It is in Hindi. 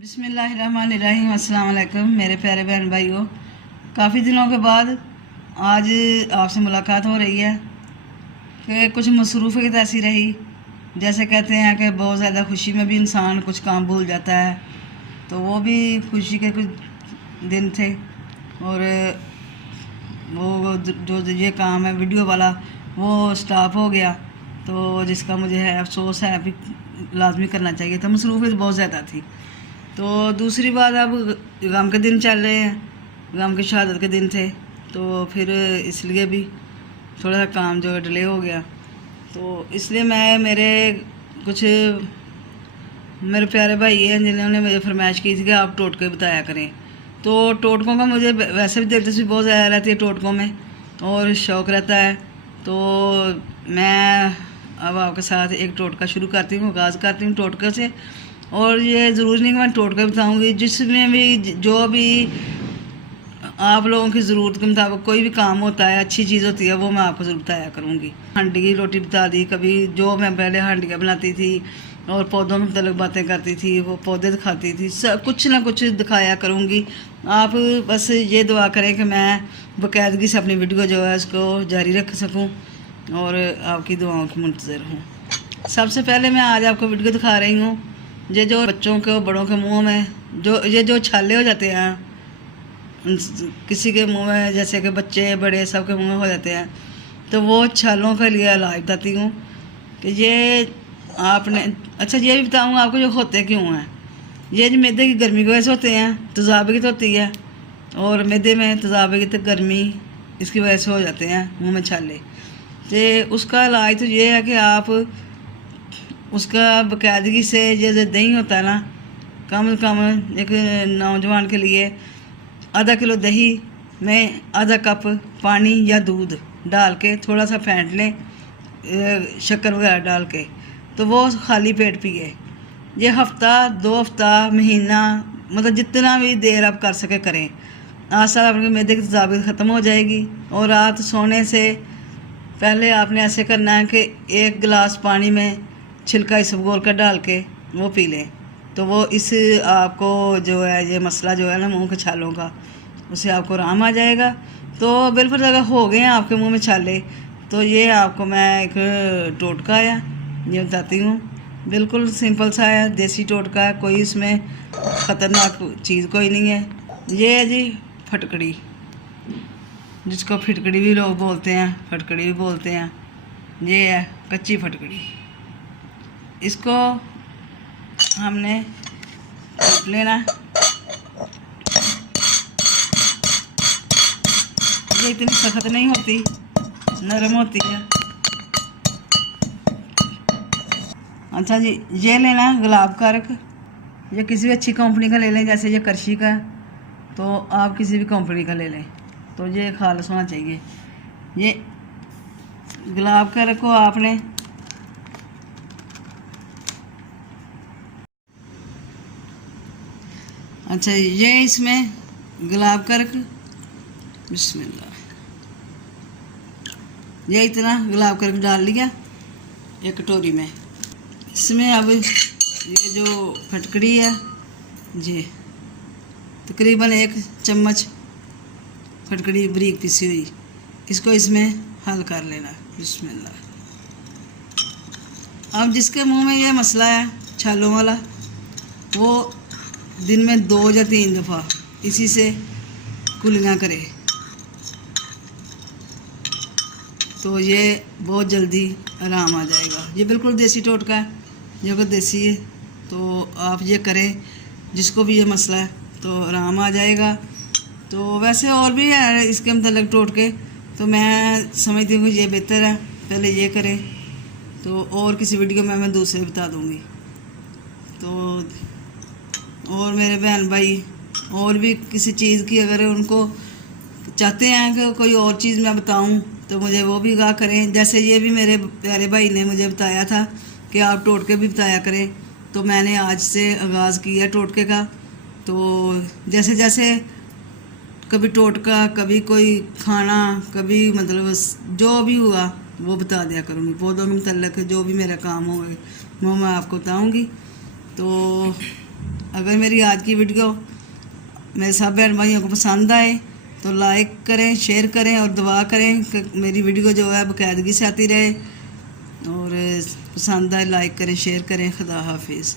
बिस्मिल्लाहिर्रहमानिर्रहीम। अस्सलाम वालेकुम मेरे प्यारे बहन भाइयों, काफ़ी दिनों के बाद आज आपसे मुलाकात हो रही है कि कुछ मसरूफ़ियत ऐसी रही, जैसे कहते हैं कि बहुत ज़्यादा खुशी में भी इंसान कुछ काम भूल जाता है। तो वो भी खुशी के कुछ दिन थे और वो जो ये काम है वीडियो वाला वो स्टॉप हो गया, तो जिसका मुझे है अफसोस है, अभी लाजमी करना चाहिए था। मसरूफ़ियत बहुत ज़्यादा थी। तो दूसरी बात, अब गम के दिन चल रहे हैं, गम की शहादत के दिन थे, तो फिर इसलिए भी थोड़ा सा काम जो है डिले हो गया। तो इसलिए कुछ मेरे प्यारे भाई हैं जिन्होंने मुझे फरमाइश की थी कि आप टोटके बताया करें। तो टोटकों का मुझे वैसे भी दिलचस्पी बहुत ज़्यादा रहती है टोटकों में, और शौक़ रहता है। तो मैं अब आपके साथ एक टोटका शुरू करती हूँ, आगाज़ करती हूँ टोटके से। और ये ज़रूरी नहीं कि मैं टोटका बताऊँगी, जिसमें भी जो भी आप लोगों की ज़रूरत के मुताबिक कोई भी काम होता है, अच्छी चीज़ होती है, वो मैं आपको ज़रूर बताया करूँगी। हांडी की रोटी बता दी, कभी जो मैं पहले हांडियाँ बनाती थी और पौधों में मुतल्लिक़ बातें करती थी, वो पौधे दिखाती थी, सब कुछ ना कुछ दिखाया करूँगी। आप बस ये दुआ करें कि मैं बाकायदगी से अपनी वीडियो जो है उसको जारी रख सकूँ और आपकी दुआओं की मुंतज़िर हूँ। सबसे पहले मैं आज आपको वीडियो दिखा रही हूँ, ये जो बच्चों के बड़ों के मुंह में जो छाले हो जाते हैं, किसी के मुंह में, जैसे कि बच्चे बड़े सबके मुंह में हो जाते हैं, तो वो छालों के लिए इलाज बताती हूँ कि ये आपने ये भी बताऊँगा आपको जो होते क्यों हैं। ये जो मैदे की गर्मी की वजह से होते हैं, तेज़ाबियत होती है, और मैदे में तेज़ाबियत गर्मी इसकी वजह से हो जाते हैं मुँह में छाले। तो उसका इलाज तो ये है कि आप उसका बाकायदगी से, जैसे दही होता है ना, कम से कम एक नौजवान के लिए आधा किलो दही में आधा कप पानी या दूध डाल के थोड़ा सा फेंट लें, शक्कर वगैरह डाल के, तो वो खाली पेट पिए। ये हफ्ता, 2 हफ्ता, महीना, मतलब जितना भी देर आप कर सके करें। आस्ता आपके मैदे की तेज़ाबियत ख़त्म हो जाएगी। और रात सोने से पहले आपने ऐसे करना है कि 1 गिलास पानी में छिलका इसबगोल का डाल के वो पी लें, तो वो इस आपको जो है ये मसला जो है ना मुंह के छालों का, उससे आपको आराम आ जाएगा। तो बिल्कुल अगर हो गए हैं आपके मुंह में छाले, तो ये आपको मैं एक टोटका है ये बताती हूँ। बिल्कुल सिंपल सा है, देसी टोटका है, कोई इसमें ख़तरनाक चीज़ कोई नहीं है। ये है जी फटकड़ी, जिसको फिटकड़ी भी लोग बोलते हैं, फटकड़ी भी बोलते हैं। ये है कच्ची फटकड़ी, इसको हमने कूट लेना। ये इतनी सख्त नहीं होती, नरम होती है। अच्छा जी, ये लेना गुलाब का अर्क, या किसी भी अच्छी कंपनी का ले लें, जैसे ये करशी का, तो आप किसी भी कंपनी का ले लें, तो ये खालिस होना चाहिए। ये गुलाब का अर्क को आपने ये इसमें गुलाब का अर्क, बिस्मिल्लाह, ये इतना गुलाब का अर्क डाल लिया एक कटोरी में। इसमें अब ये जो फटकड़ी है, जी तकरीबन 1 चम्मच फटकड़ी बारीक पिसी हुई, इसको इसमें हल कर लेना। बिस्मिल्लाह। अब जिसके मुंह में ये मसला है छालों वाला, वो दिन में 2 या 3 दफ़ा इसी से कुलियाँ करे, तो ये बहुत जल्दी आराम आ जाएगा। ये बिल्कुल देसी टोटका है, जो कि देसी है, तो आप ये करें जिसको भी ये मसला है, तो आराम आ जाएगा। तो वैसे और भी है इसके मतलब टोटके, तो मैं समझती हूँ ये बेहतर है, पहले ये करें, तो और किसी वीडियो में मैं दूसरे बता दूँगी। तो और मेरे बहन भाई और भी किसी चीज़ की अगर उनको चाहते हैं कि कोई और चीज़ मैं बताऊं, तो मुझे वो भी आगाह करें। जैसे ये भी मेरे प्यारे भाई ने मुझे बताया था कि आप टोटके भी बताया करें, तो मैंने आज से आगाज़ किया टोटके का। तो जैसे जैसे कभी टोटका, कभी कोई खाना, कभी मतलब जो भी हुआ वो बता दिया करूँगी। पौधों में मुतल्लिक़ जो भी मेरा काम हो वो मैं आपको बताऊँगी। तो अगर मेरी आज की वीडियो मेरे सब बहन भाइयों को पसंद आए तो लाइक करें, शेयर करें और दुआ करें कि मेरी वीडियो जो है बाकायदगी से आती रहे। और पसंद आए लाइक करें, शेयर करें। खुदा हाफिज़।